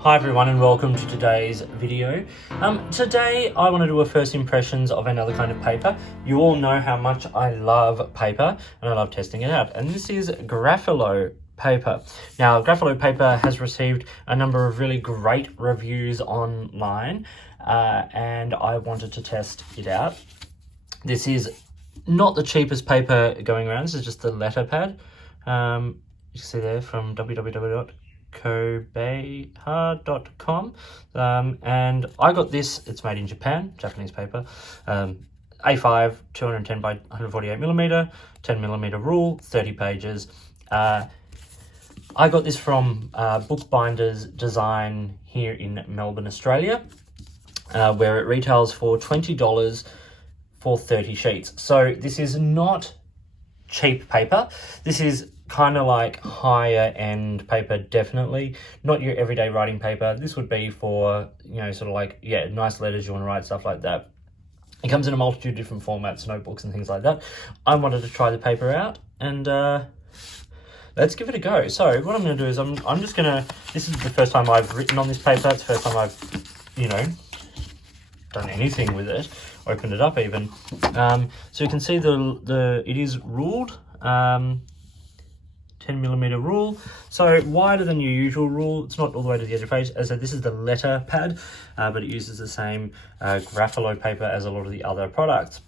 Hi everyone and welcome to today's video. Today I want to do a first impressions of another kind of paper. You all know how much I love paper and I love testing it out, and this is Graphilo paper. Now Graphilo paper has received a number of really great reviews online and I wanted to test it out. This is not the cheapest paper going around. This is just the letter pad. You can see there from www.kobeha.com, and I got this. It's made in Japan, Japanese paper, A5 210 by 148 millimeter, 10 millimeter rule, 30 pages. I got this from Bookbinders Design here in Melbourne, Australia, where it retails for $20 for 30 sheets. So this is not cheap paper. This is kind of like higher end paper, definitely not your everyday writing paper. This would be for, you know, sort of like, yeah, nice letters you want to write, stuff like that. It comes in a multitude of different formats, notebooks and things like that. I wanted to try the paper out and let's give it a go. So what I'm going to do is I'm just going to, this is the first time I've written on this paper. It's the first time I've, you know, done anything with it, opened it up even. So you can see it is ruled, 10 millimeter rule, so wider than your usual rule. It's not all the way to the edge of the page. As I said, this is the letter pad, but it uses the same Graphilo paper as a lot of the other products.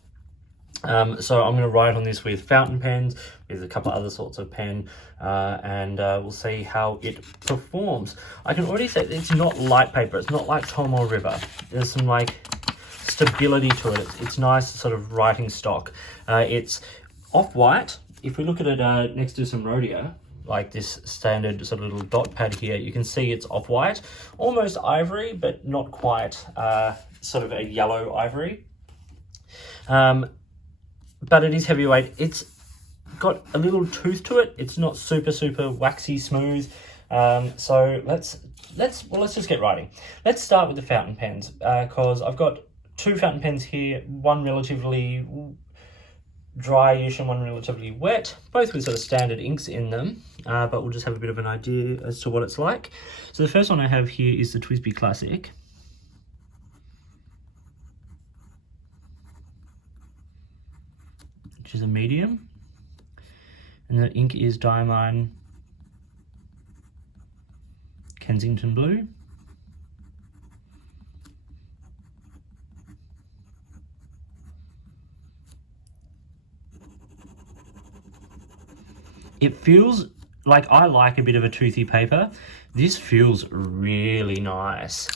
So I'm going to write on this with fountain pens, with a couple of other sorts of pen, and we'll see how it performs. I can already say it's not light paper. It's not like Tom or River. There's some like stability to it. It's nice sort of writing stock. It's off-white. If we look at it next to some Tradio, like this standard sort of little dot pad here, you can see it's off-white, almost ivory, but not quite sort of a yellow ivory. But it is heavyweight. It's got a little tooth to it. It's not super waxy smooth. So let's just get writing. Let's start with the fountain pens, because I've got two fountain pens here, one relatively dryish and one relatively wet, both with sort of standard inks in them, but we'll just have a bit of an idea as to what it's like. So the first one I have here is the TWSBI Classic. Which is a medium, and the ink is Diamine Kensington Blue. It feels like, I like a bit of a toothy paper. This feels really nice.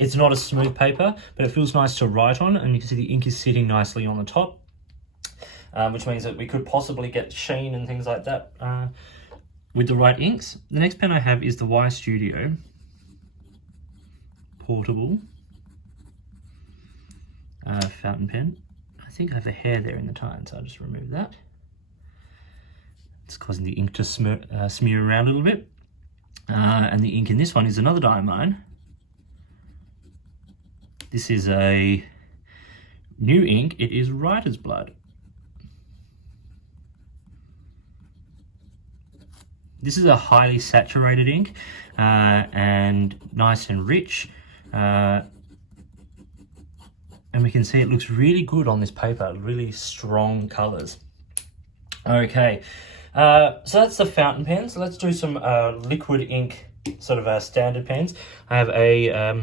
It's not a smooth paper, but it feels nice to write on, and you can see the ink is sitting nicely on the top, which means that we could possibly get sheen and things like that with the right inks. The next pen I have is the Y Studio Portable fountain pen. I think I have a hair there in the tine, so I'll just remove that. It's causing the ink to smear around a little bit. And the ink in this one is another Diamine. This is a new ink. It is Writer's Blood. This is a highly saturated ink and nice and rich. And we can see it looks really good on this paper, really strong colors. Okay. So that's the fountain pen. So let's do some liquid ink sort of standard pens. I have a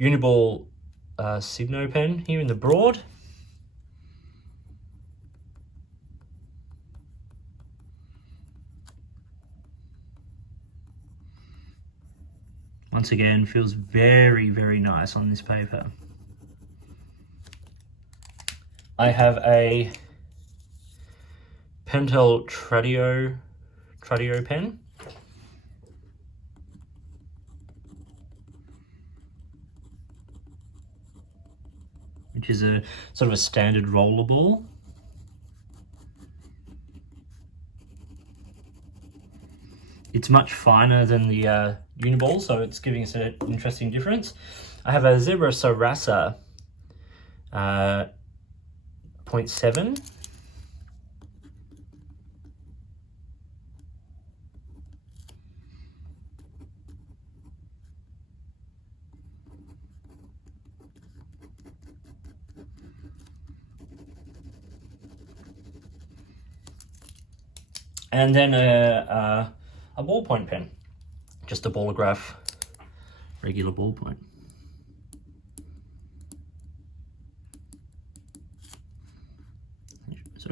Uniball Signo pen here in the broad. Once again, feels very nice on this paper. I have a Pentel Tradio pen. Which is a sort of a standard roller ball. It's much finer than the Uniball, so it's giving us an interesting difference. I have a Zebra Sarasa 0.7. And then a ballpoint pen, just a Ballograph regular ballpoint. So,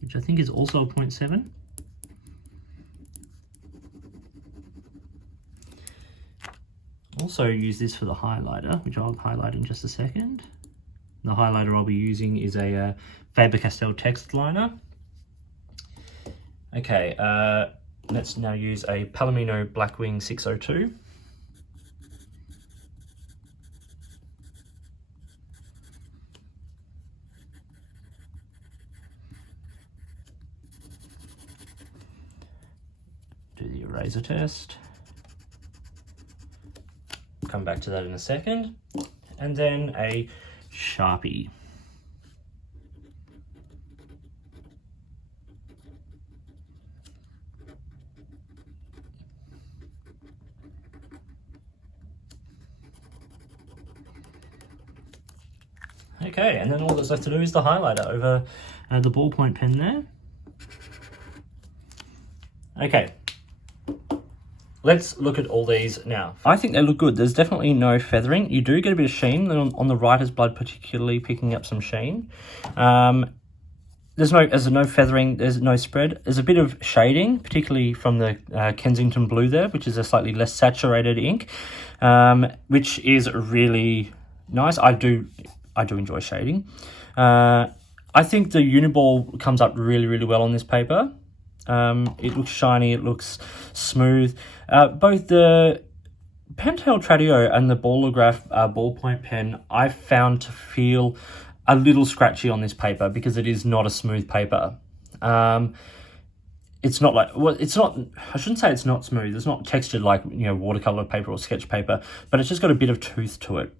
which I think is also a 0.7. Also use this for the highlighter, which I'll highlight in just a second. The highlighter I'll be using is a Faber-Castell text liner. Okay, let's now use a Palomino Blackwing 602. Do the eraser test. Come back to that in a second. And then a Sharpie. Okay, and then all that's left to do is the highlighter over the ballpoint pen there. Okay, let's look at all these now. I think they look good. There's definitely no feathering. You do get a bit of sheen on the writer's blood, particularly picking up some sheen. There's no feathering, there's no spread. There's a bit of shading, particularly from the Kensington Blue there, which is a slightly less saturated ink, which is really nice. I do enjoy shading. I think the Uniball comes up really, really well on this paper. It looks shiny, it looks smooth. Both the Pentel Tradio and the Ballograph ballpoint pen I found to feel a little scratchy on this paper because it is not a smooth paper. It's not like, well, it's not, I shouldn't say it's not smooth. It's not textured like, you know, watercolor paper or sketch paper, but it's just got a bit of tooth to it.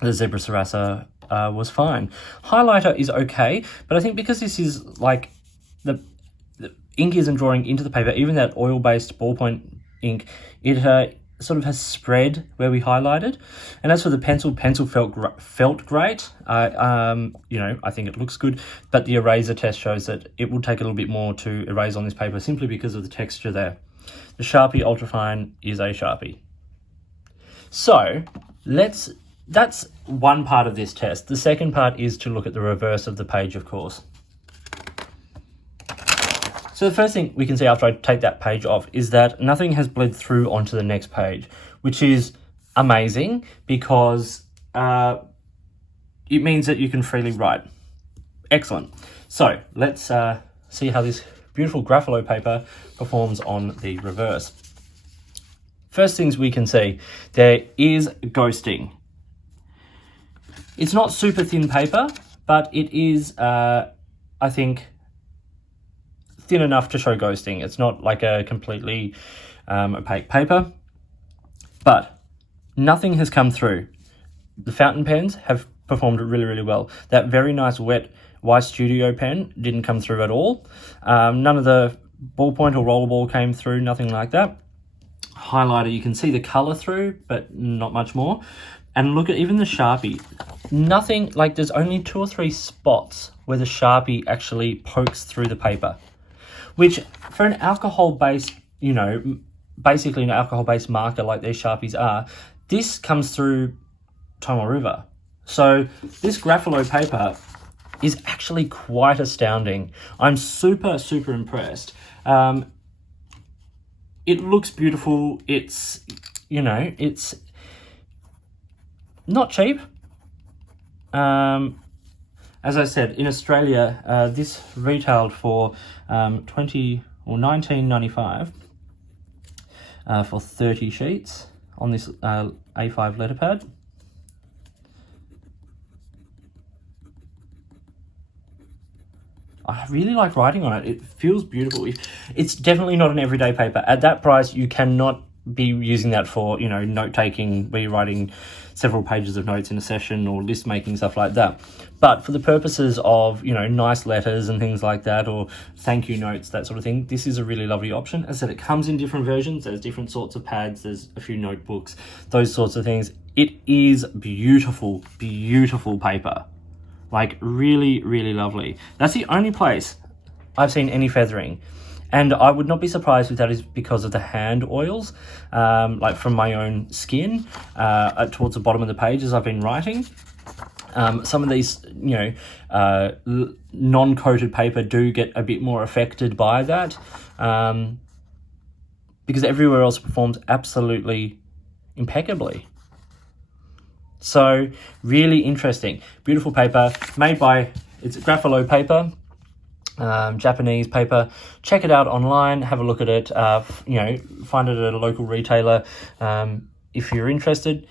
The Zebra Sarasa was fine. Highlighter is okay, but I think because this is like the ink isn't drawing into the paper, even that oil-based ballpoint ink, it sort of has spread where we highlighted. And as for the pencil felt great. You know, I think it looks good, but the eraser test shows that it will take a little bit more to erase on this paper simply because of the texture there. The Sharpie Ultrafine is a Sharpie. So that's one part of this test. The second part is to look at the reverse of the page, of course. So the first thing we can see after I take that page off is that nothing has bled through onto the next page, which is amazing because it means that you can freely write. Excellent. So let's see how this beautiful Graphilo paper performs on the reverse. First things we can see, there is ghosting. It's not super thin paper, but it is, I think, thin enough to show ghosting. It's not like a completely opaque paper, but nothing has come through. The fountain pens have performed really, really well. That very nice wet Y Studio pen didn't come through at all. None of the ballpoint or rollerball came through, nothing like that. Highlighter, you can see the color through, but not much more. And look at even the Sharpie. Nothing, like there's only 2 or 3 spots where the Sharpie actually pokes through the paper, which for an alcohol-based, you know, basically an alcohol-based marker like these Sharpies are, this comes through Tomoe River. So this Graphilo paper is actually quite astounding. I'm super, super impressed. It looks beautiful. It's, you know, it's not cheap. As I said, in Australia, this retailed for $19.95 for 30 sheets on this A5 letter pad. I really like writing on it. It feels beautiful. It's definitely not an everyday paper. At that price, you cannot be using that for, you know, note-taking, where you're writing several pages of notes in a session or list making, stuff like that. But for the purposes of, you know, nice letters and things like that, or thank you notes, that sort of thing, this is a really lovely option. As I said, it comes in different versions. There's different sorts of pads. There's a few notebooks, those sorts of things. It is beautiful, beautiful paper. Like really, really lovely. That's the only place I've seen any feathering. And I would not be surprised if that is because of the hand oils, like from my own skin, towards the bottom of the page as I've been writing. Some of these, non-coated paper do get a bit more affected by that, because everywhere else performs absolutely impeccably. So really interesting, beautiful paper made by, it's Graphilo paper, Japanese paper. Check it out online, have a look at it, find it at a local retailer if you're interested.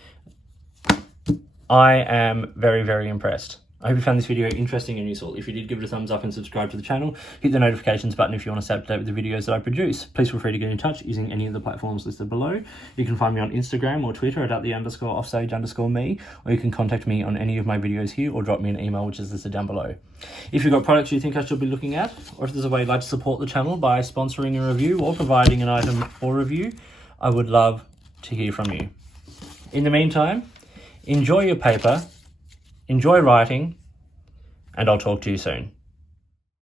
I am very, very impressed. I hope you found this video interesting and useful. If you did, give it a thumbs up and subscribe to the channel. Hit the notifications button if you want to stay up to date with the videos that I produce. Please feel free to get in touch using any of the platforms listed below. You can find me on Instagram or Twitter at @the_offstage_me, or you can contact me on any of my videos here or drop me an email, which is listed down below. If you've got products you think I should be looking at, or if there's a way you'd like to support the channel by sponsoring a review or providing an item or review, I would love to hear from you. In the meantime, enjoy your paper, enjoy writing, and I'll talk to you soon.